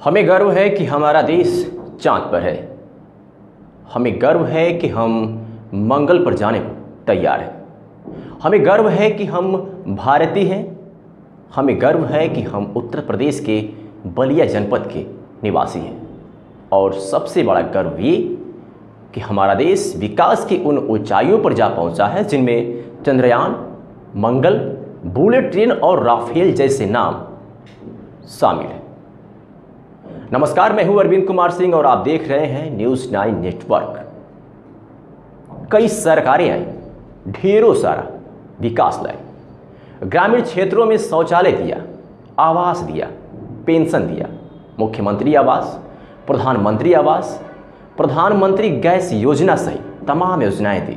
हमें गर्व है कि हमारा देश चांद पर है। हमें गर्व है कि हम मंगल पर जाने को तैयार हैं। हमें गर्व है कि हम भारतीय हैं। हमें गर्व है कि हम उत्तर प्रदेश के बलिया जनपद के निवासी हैं। और सबसे बड़ा गर्व ये कि हमारा देश विकास की उन ऊंचाइयों पर जा पहुंचा है जिनमें चंद्रयान, मंगल, बुलेट ट्रेन और राफेल जैसे नाम शामिल हैं। नमस्कार, मैं हूं अरविंद कुमार सिंह और आप देख रहे हैं न्यूज़ 9 नेटवर्क। कई सरकारें आई, ढेरों सारा विकास लाए, ग्रामीण क्षेत्रों में शौचालय दिया, आवास दिया, पेंशन दिया, मुख्यमंत्री आवास, प्रधानमंत्री गैस योजना सहित तमाम योजनाएं दी।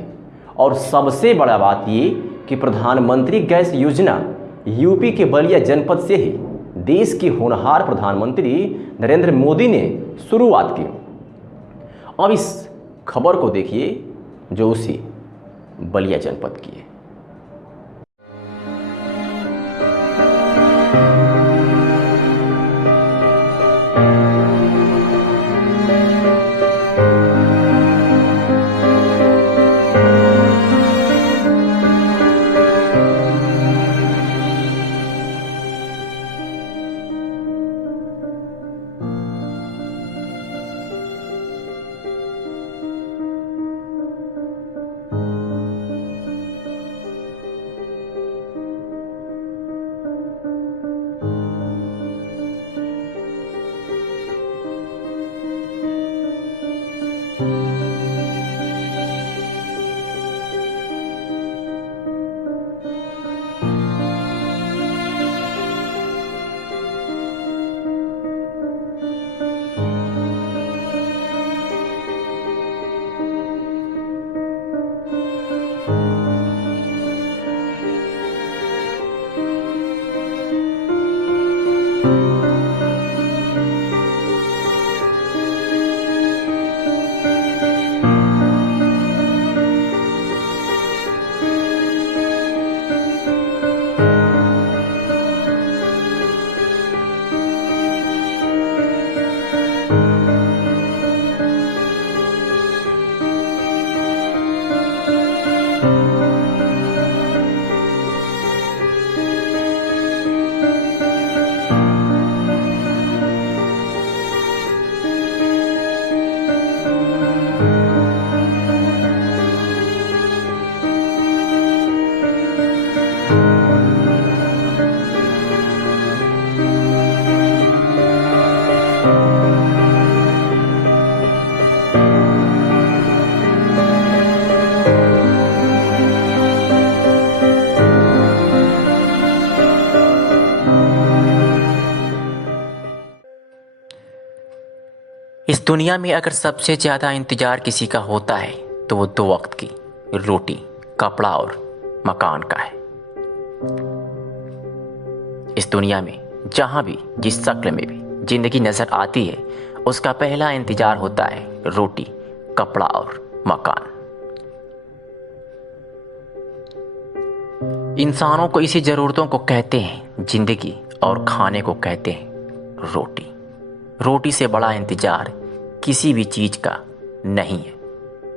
और सबसे बड़ा बात ये कि प्रधानमंत्री गैस योजना यूपी के बलिया जनपद से ही देश के होनहार प्रधानमंत्री नरेंद्र मोदी ने शुरुआत की। अब इस खबर को देखिए जो उसी बलिया जनपद की है। इस दुनिया में अगर सबसे ज़्यादा इंतज़ार किसी का होता है तो वो 2 वक्त की रोटी, कपड़ा और मकान का है। इस दुनिया में जहाँ भी, जिस शक्ल में भी ज़िंदगी नज़र आती है, उसका पहला इंतज़ार होता है रोटी, कपड़ा और मकान। इंसानों को इसी ज़रूरतों को कहते हैं ज़िंदगी और खाने को कहते हैं रोटी। रोटी से बड़ा इंतजार किसी भी चीज का नहीं है,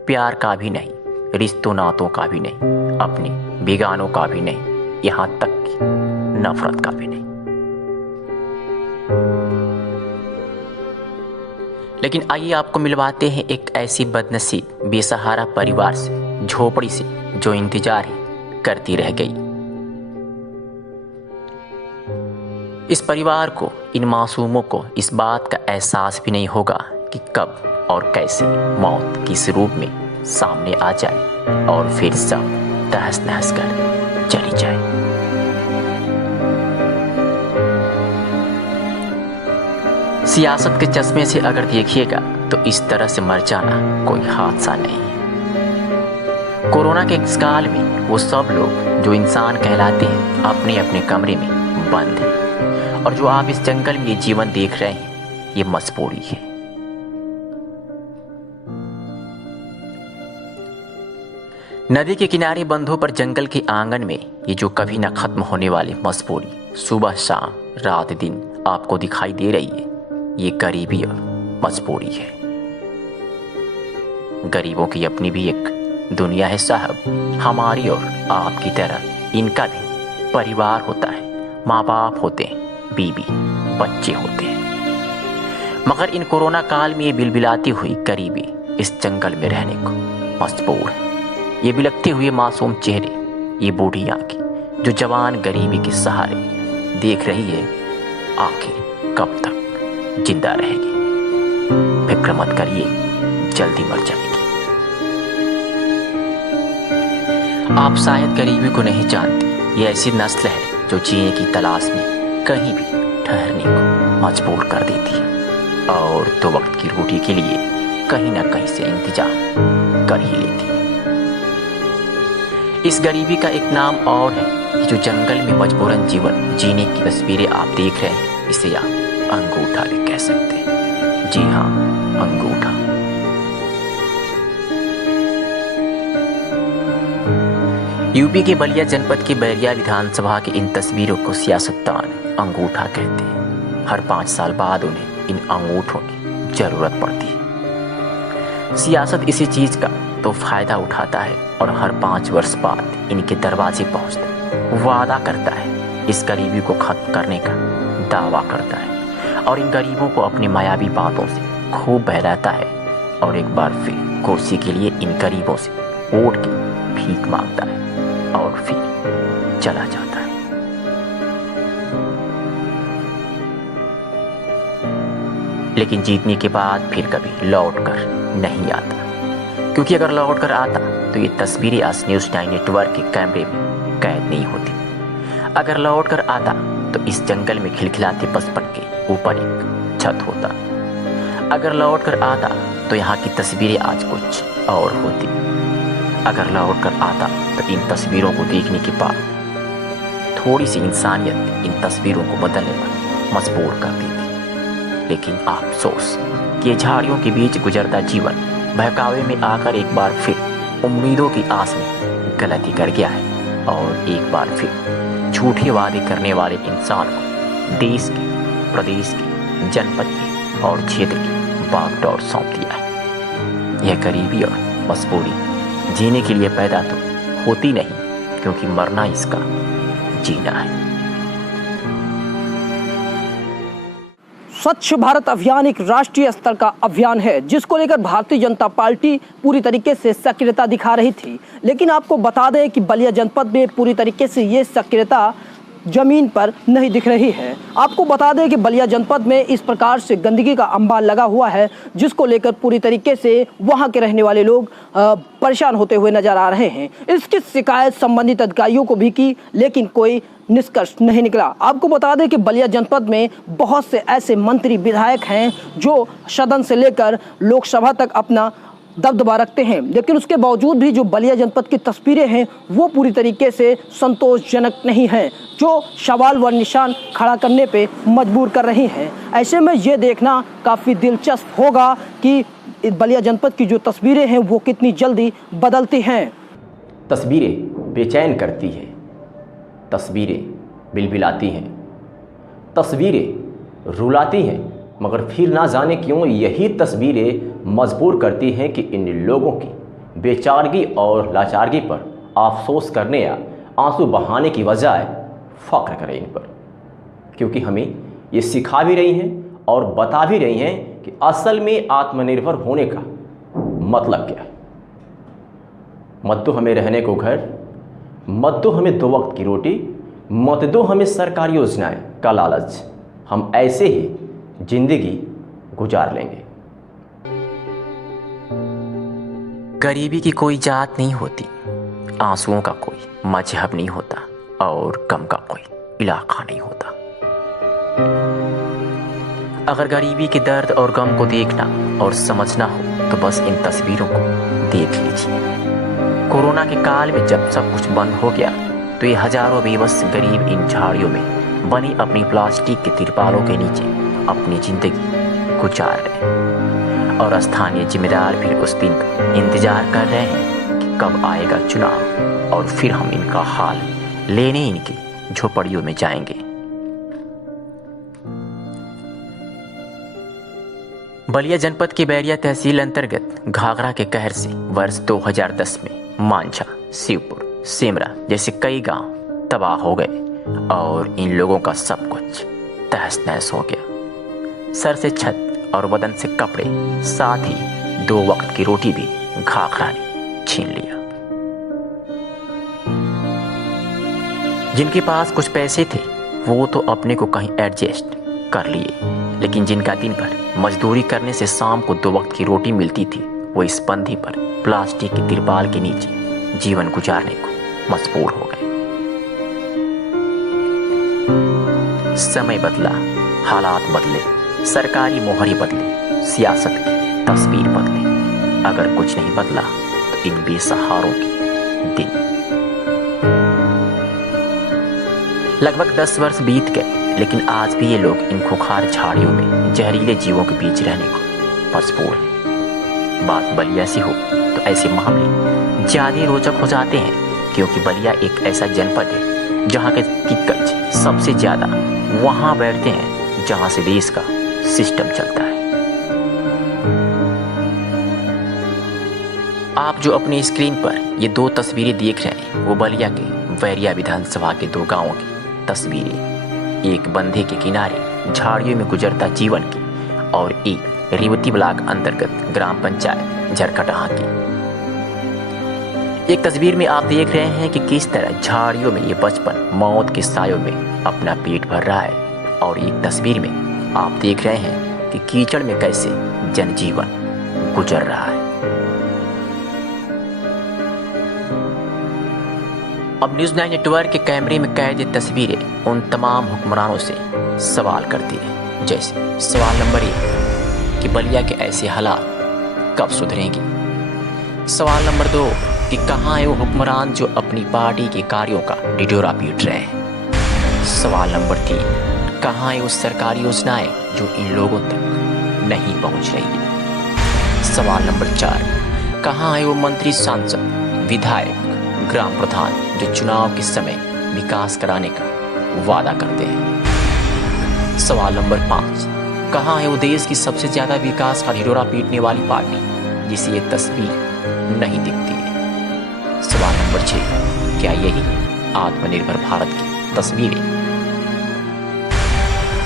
प्यार का भी नहीं, रिश्तों नातों का भी नहीं, अपने बेगानों का भी नहीं, यहाँ तक कि नफरत का भी नहीं। लेकिन आइए आपको मिलवाते हैं एक ऐसी बदनसीब बेसहारा परिवार से, झोपड़ी से, जो इंतजार ही करती रह गई। इस परिवार को, इन मासूमों को इस बात का एहसास भी नहीं होगा कि कब और कैसे मौत किस रूप में सामने आ जाए और फिर सब तहस नहस कर चली जाए। सियासत के चश्मे से अगर देखिएगा तो इस तरह से मर जाना कोई हादसा नहीं है। कोरोना के इस काल में वो सब लोग जो इंसान कहलाते हैं अपने अपने कमरे में बंद हैं। और जो आप इस जंगल में ये जीवन देख रहे हैं, ये मजबूरी है। नदी के किनारे बंधों पर जंगल के आंगन में ये जो कभी न खत्म होने वाली मजबूरी सुबह शाम रात दिन आपको दिखाई दे रही है, ये गरीबी और मजबूरी है। गरीबों की अपनी भी एक दुनिया है साहब। हमारी और आपकी तरह इनका भी परिवार होता है, माँ बाप होते हैं, बीवी बच्चे होते हैं। मगर इन कोरोना काल में ये बिलबिलाती हुई गरीबी इस जंगल में रहने को मजबूर है। ये बिलखते हुए मासूम चेहरे, ये बूढ़ी आंखें जो जवान गरीबी के सहारे देख रही है, आखिर कब तक जिंदा रहेगी? फिक्र मत करिए, जल्दी मर जाएगी। आप शायद गरीबी को नहीं जानते। ये ऐसी नस्ल है जो जीने की तलाश में कहीं भी ठहरने को मजबूर कर देती है और दो वक्त की रोटी के लिए कहीं ना कहीं से इंतजार कर ही लेती है। इस गरीबी का एक नाम और है कि जो जंगल में मजबूरन जीवन जीने की तस्वीरें आप देख रहे हैं, इसे आप अंगूठा भी कह सकते हैं। जी हाँ, अंगूठा। यूपी के बलिया जनपद के बैरिया विधानसभा की इन तस्वीरों को सियासतदान अंगूठा कहते हैं। हर 5 साल बाद उन्हें इन अंगूठों की जरूरत पड़ती है। सियासत इसी चीज का तो फायदा उठाता है और हर 5 वर्ष बाद इनके दरवाजे पहुंचता वादा करता है, इस गरीबी को खत्म करने का दावा करता है और इन गरीबों को अपनी मायावी बातों से खूब बहलाता है और एक बार फिर कुर्सी के लिए इन गरीबों से वोट की भीख मांगता है और फिर चला जाता है। लेकिन जीतने के बाद फिर कभी लौट कर नहीं आता, क्योंकि अगर लौट कर आता तो ये तस्वीरें आज न्यूज़ 9 नेटवर्क के कैमरे में कैद नहीं होती। अगर लौट कर आता तो इस जंगल में खिलखिलाते बचपन के ऊपर एक छत होता। अगर लौट कर आता तो यहाँ की तस्वीरें आज कुछ और होती। अगर लौट कर आता तो इन तस्वीरों को देखने के बाद थोड़ी सी इंसानियत इन तस्वीरों को बदलने पर मजबूर कर देती। लेकिन अफसोस कि ये झाड़ियों के बीच गुजरता जीवन बहकावे में आकर एक बार फिर उम्मीदों की आस में गलती कर गया है और एक बार फिर झूठे वादे करने वाले इंसान को देश के, प्रदेश के, जनपद के और क्षेत्र की बागडोर सौंप दिया है। यह गरीबी और मजबूरी जीने के लिए पैदा तो होती नहीं, क्योंकि मरना इसका जीना है। स्वच्छ भारत अभियान एक राष्ट्रीय स्तर का अभियान है जिसको लेकर भारतीय जनता पार्टी पूरी तरीके से सक्रियता दिखा रही थी। लेकिन आपको बता दें कि बलिया जनपद में पूरी तरीके से ये सक्रियता जमीन पर नहीं दिख रही है। आपको बता दें कि बलिया जनपद में इस प्रकार से गंदगी का अंबार लगा हुआ है जिसको लेकर पूरी तरीके से वहां के रहने वाले लोग परेशान होते हुए नजर आ रहे हैं। इसकी शिकायत संबंधित अधिकारियों को भी की, लेकिन कोई निष्कर्ष नहीं निकला। आपको बता दें कि बलिया जनपद में बहुत से ऐसे मंत्री विधायक हैं जो सदन से लेकर लोकसभा तक अपना दबदबा रखते हैं, लेकिन उसके बावजूद भी जो बलिया जनपद की तस्वीरें हैं वो पूरी तरीके से संतोषजनक नहीं हैं, जो सवाल व निशान खड़ा करने पे मजबूर कर रही हैं। ऐसे में ये देखना काफ़ी दिलचस्प होगा कि बलिया जनपद की जो तस्वीरें हैं वो कितनी जल्दी बदलती हैं। तस्वीरें बेचैन करती हैं, तस्वीरें बिलबिलाती हैं, तस्वीरें रुलाती हैं, मगर फिर ना जाने क्यों यही तस्वीरें मजबूर करती हैं कि इन लोगों की बेचारगी और लाचारगी पर अफसोस करने या आंसू बहाने की बजाय फ़ख्र करें इन पर, क्योंकि हमें ये सिखा भी रही हैं और बता भी रही हैं कि असल में आत्मनिर्भर होने का मतलब क्या है। मत दो हमें रहने को घर, मत दो हमें 2 वक्त की रोटी, मत दो हमें सरकारी योजनाएं का लालच, हम ऐसे ही जिंदगी गुजार लेंगे। गरीबी की कोई जात नहीं होती, आंसुओं का कोई मजहब नहीं होता और गम का कोई इलाका नहीं होता। अगर गरीबी के दर्द और गम को देखना और समझना हो तो बस इन तस्वीरों को देख लीजिए। कोरोना के काल में जब सब कुछ बंद हो गया तो ये हजारों बेबस गरीब इन झाड़ियों में बनी अपनी प्लास्टिक के तिरपालों के नीचे अपनी जिंदगी गुजार रहे हैं और स्थानीय जिम्मेदार फिर उस दिन इंतजार कर रहे हैं कि कब आएगा चुनाव और फिर हम इनका हाल लेने इनकी झोपड़ियों में जाएंगे। बलिया जनपद की बैरिया तहसील अंतर्गत घाघरा के कहर से वर्ष 2010 में मांझा, शिवपुर, सिमरा जैसे कई गांव तबाह हो गए और इन लोगों का सब कुछ तहस नहस हो गया। सर से छत और बदन से कपड़े, साथ ही 2 वक्त की रोटी भी घाघरा ने छीन लिया। जिनके पास कुछ पैसे थे वो तो अपने को कहीं एडजस्ट कर लिए, लेकिन जिनका दिन भर मजदूरी करने से शाम को 2 वक्त की रोटी मिलती थी वो इस बंधी पर प्लास्टिक की तिरपाल के नीचे जीवन गुजारने को मजबूर हो गए। समय बदला, हालात बदले, सरकारी मोहरे बदले, सियासत की तस्वीर बदले, अगर कुछ नहीं बदला तो इन बेसहारों के दिन। लगभग 10 वर्ष बीत गए, लेकिन आज भी ये लोग इन खुखार झाड़ियों में जहरीले जीवों के बीच रहने को मजबूर हैं। बात बलिया से हो तो ऐसे मामले ज्यादा रोचक हो जाते हैं, क्योंकि बलिया एक ऐसा जनपद है जहाँ के दिग्गज सबसे ज्यादा वहाँ बैठते हैं जहाँ से देश का सिस्टम चलता है। आप जो अपनी स्क्रीन पर ये 2 तस्वीरें देख रहे हैं वो बलिया के बैरिया विधानसभा के 2 गांवों की तस्वीरें, एक बंधे के किनारे झाड़ियों में गुजरता जीवन की और एक रेवती ब्लॉक अंतर्गत ग्राम पंचायत झरकटाहा की। एक तस्वीर में आप देख रहे हैं कि किस तरह झाड़ियों में ये बचपन मौत के सायों में अपना पेट भर रहा है, और एक तस्वीर में आप देख रहे हैं कि कीचड़ में कैसे जनजीवन गुजर रहा है। अब न्यूज़ 9 नेटवर्क के कैमरे में कैद ये तस्वीरें उन तमाम हुक्मरानों से सवाल करती हैं, जैसे सवाल नंबर 1 कि बलिया के ऐसे हालात कब सुधरेंगे। सवाल नंबर 2 कि कहाँ है वो हुक्मरान जो अपनी पार्टी के कार्यों का ढिढोरा पीट रहे हैं। सवाल नंबर 3 कहाँ है वो सरकारी योजनाएं जो इन लोगों तक नहीं पहुँच रही है। सवाल नंबर 4 कहाँ है वो मंत्री, सांसद, विधायक, ग्राम प्रधान जो चुनाव के समय विकास कराने का वादा करते हैं। सवाल नंबर 5 कहाँ है वो देश की सबसे ज्यादा विकास का ढिढोरा पीटने वाली पार्टी जिसे ये तस्वीर नहीं दिखती है। सवाल नंबर 6 क्या यही आत्मनिर्भर भारत की तस्वीरें।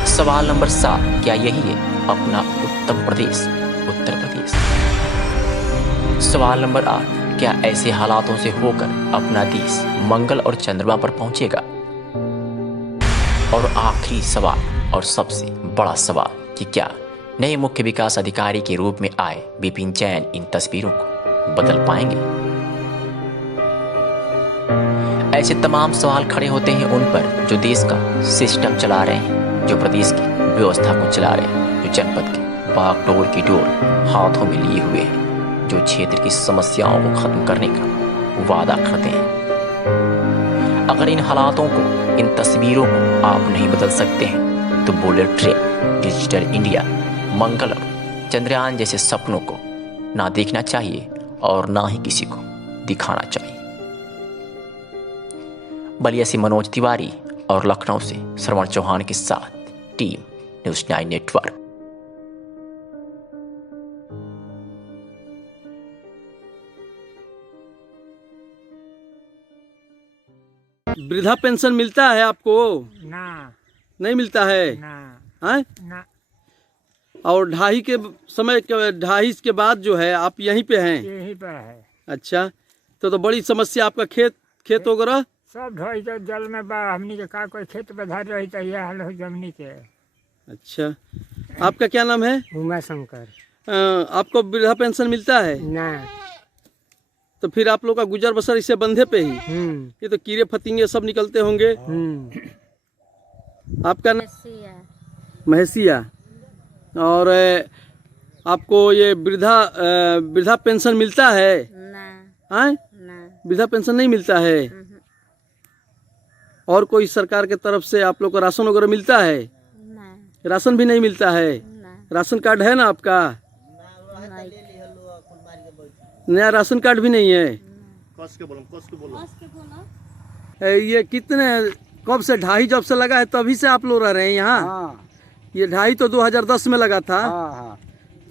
सवाल नंबर 7 क्या यही है अपना उत्तम प्रदेश उत्तर प्रदेश। सवाल नंबर 8 क्या ऐसे हालातों से होकर अपना देश मंगल और चंद्रमा पर पहुंचेगा। और आखिरी सवाल और सबसे बड़ा सवाल कि क्या नए मुख्य विकास अधिकारी के रूप में आए विपिन जैन इन तस्वीरों को बदल पाएंगे। ऐसे तमाम सवाल खड़े होते हैं उन पर जो देश का सिस्टम चला रहे हैं, जो प्रदेश की व्यवस्था को चला रहे हैं, जो जनपद के बागडोर की डोर हाथों में लिए हुए हैं, जो क्षेत्र की समस्याओं को खत्म करने का वादा करते हैं। अगर इन हालातों को, इन तस्वीरों को आप नहीं बदल सकते हैं तो बुलेट ट्रेन, डिजिटल इंडिया, मंगल और चंद्रयान जैसे सपनों को ना देखना चाहिए और ना ही किसी को दिखाना चाहिए। बलिया से मनोज तिवारी और लखनऊ से श्रवण चौहान के साथ टीम न्यूज़ 9 नेटवर्क। वृद्धा पेंशन मिलता है आपको? ना, नहीं मिलता है? ना, हैं? ना। और ढाई के समय ढाई के बाद जो है आप यहीं पे हैं? यहीं पर है। अच्छा, तो बड़ी समस्या आपका खेत वगैरह सब ढोई तो जल में बा, हमनी के का कोई खेत बधार रही तो यह हाल हो जमनी के। अच्छा, आपका क्या नाम है? उमा शंकर। आपको वृद्धा पेंशन मिलता है? ना। तो फिर आप लोग का गुजर बसर इसे बंधे पे ही? ये तो कीड़े फतिंगे सब निकलते होंगे। आपका नाम महसिया। और आपको ये वृद्धा पेंशन मिलता है? ना। वृद्धा पेंशन नहीं मिलता है? और कोई सरकार के तरफ से आप लोग को राशन वगैरह मिलता है? राशन भी नहीं मिलता है? राशन कार्ड है ना आपका? नया राशन कार्ड भी नहीं है? ये कितने कब से ढाई जब से लगा है तभी से आप लोग रह रहे हैं यहाँ? ये ढाई तो 2010 में लगा था।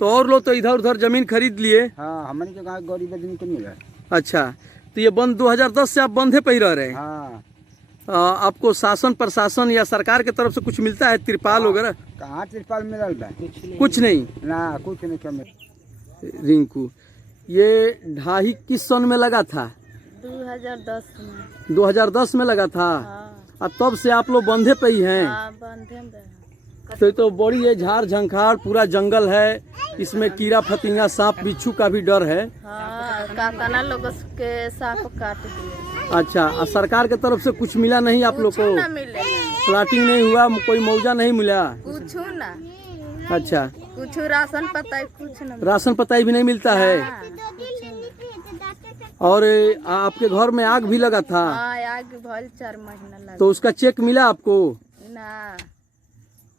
तो और लोग तो इधर उधर जमीन खरीद लिए। हाँ, हमने के गाँव गरीब आदमी को मिला। अच्छा, तो ये बंद 2010 से आप बंधे पे ही रह रहे हैं। हाँ, आपको शासन प्रशासन या सरकार की तरफ से कुछ मिलता है, तिरपाल वगैरह? कहाँ तिरपाल मिलल बा? कुछ नहीं। ना, कुछ नहीं क्या मिला। रिंकू, ये ढाई किस सन में लगा था? 2010 में। 2010 में लगा था। अब तब से आप लोग बंधे पे ही हैं। बंधे में। तो बड़ी है झाड़ झंखाड़, पूरा जंगल है, इसमें कीड़ा फतिंगा सांप बिच्छू का भी डर है। हाँ, कातना लोग के सांप काट दिए। अच्छा, और सरकार के तरफ से कुछ मिला नहीं आप लोग को? ना मिले, प्लाटिंग नहीं हुआ, कोई मुआवजा नहीं मिला? कुछ ना। अच्छा, कुछ राशन पता कुछ ना। राशन पताई भी नहीं मिलता है। हाँ, कुछ ना। और आपके घर में आग भी लगा था? हाँ, आग भल 4 महीना लगा। तो उसका चेक मिला आपको? ना।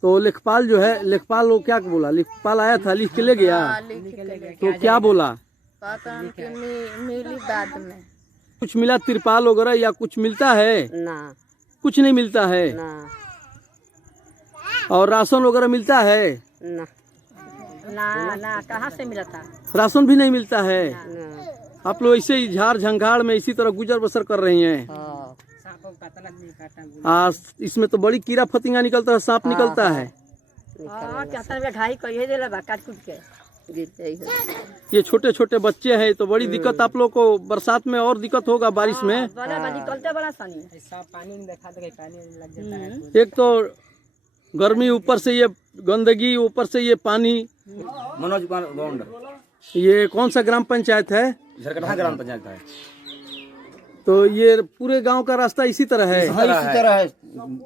तो लेखपाल जो है, लेखपाल वो क्या बोला? लेखपाल आया था, लिख के ले गया? हाँ, लिख के ले गए। तो क्या बोला? पता नहीं मिली बाद में। कुछ मिला तिरपाल वगैरह या कुछ मिलता है? ना, कुछ नहीं मिलता है। ना, और राशन वगैरह मिलता है? ना, ना, ना, कहाँ से मिला था? राशन भी नहीं मिलता है। ना। आप लोग ऐसे ही झाड़ झंखाड़ में इसी तरह गुजर बसर कर रही हैं। हाँ। इसमें तो बड़ी कीड़ा फतिंगा निकलता है, सांप निकलता है। ढाई कहिए देला बा काट कूट के गिर जाई है। ये छोटे छोटे बच्चे हैं, तो बड़ी दिक्कत आप लोग को बरसात में और दिक्कत होगा, बारिश में। बड़ा निकलते बड़ा सानी। सब पानी में देखा तो पानी लग जाता है। एक तो गर्मी, ऊपर से ये गंदगी, ऊपर से ये पानी। मनोज कुमार गौंड, ये कौन सा ग्राम पंचायत है? झरकटा ग्राम पंचायत है। तो ये पूरे गांव का रास्ता इसी तरह है? इसी तरह है,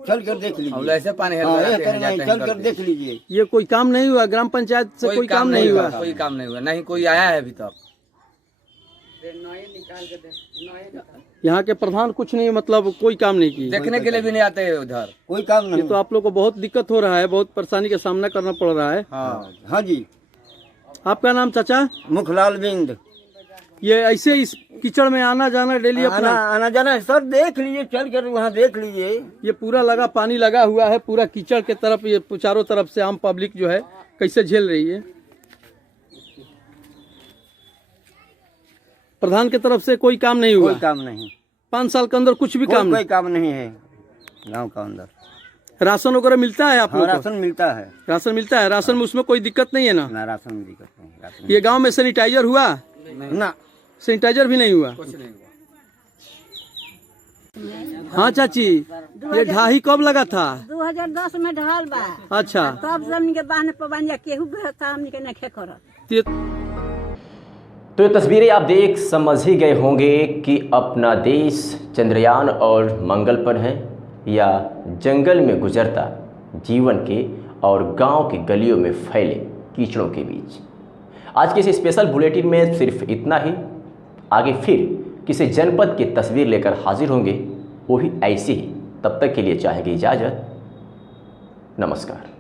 चल कर देख लीजिए। ऐसे पानी चल कर देख लीजिए। ये कोई काम नहीं हुआ? ग्राम पंचायत से कोई काम नहीं हुआ? कोई काम नहीं हुआ, नहीं कोई आया है अभी तक। यहाँ के प्रधान कुछ नहीं, मतलब कोई काम नहीं की? देखने के लिए भी नहीं आते उधर, कोई काम नहीं। ये तो आप लोग को बहुत दिक्कत हो रहा है, बहुत परेशानी का सामना करना पड़ रहा है। हाँ जी। आपका नाम चाचा? मुखलाल बिंद। ये ऐसे इस कीचड़ में आना जाना डेली अपना? आना जाना है सर, देख लीजिए, चल कर वहाँ देख लीजिए। ये पूरा लगा पानी लगा हुआ है, पूरा कीचड़ के तरफ, ये चारों तरफ से आम पब्लिक जो है कैसे झेल रही है? प्रधान की तरफ से कोई काम नहीं हुआ? कोई काम नहीं। 5 साल के अंदर कुछ भी काम कोई काम नहीं है गांव का अंदर। राशन वगैरह मिलता है आप लोग को? राशन मिलता है। राशन मिलता है। राशन में उसमें कोई दिक्कत नहीं है ना? ना, राशन में दिक्कत नहीं। ये गांव में सैनिटाइजर हुआ? ना, सैनिटाइजर भी नहीं हुआ। हाँ चाची, ये ढाही कब लगा था? 2010 में ढाल बा। अच्छा, तब जमीन के बांध पबानिया केहू हमनी के नखे करत। तो ये तस्वीरें आप देख समझ ही गए होंगे कि अपना देश चंद्रयान और मंगल पर है या जंगल में गुजरता जीवन के और गांव की गलियों में फैले कीचड़ों के बीच। आज के इस स्पेशल बुलेटिन में सिर्फ इतना ही। आगे फिर किसी जनपद की तस्वीर लेकर हाजिर होंगे, वो भी ऐसी ही। तब तक के लिए चाहेंगे इजाज़त। नमस्कार।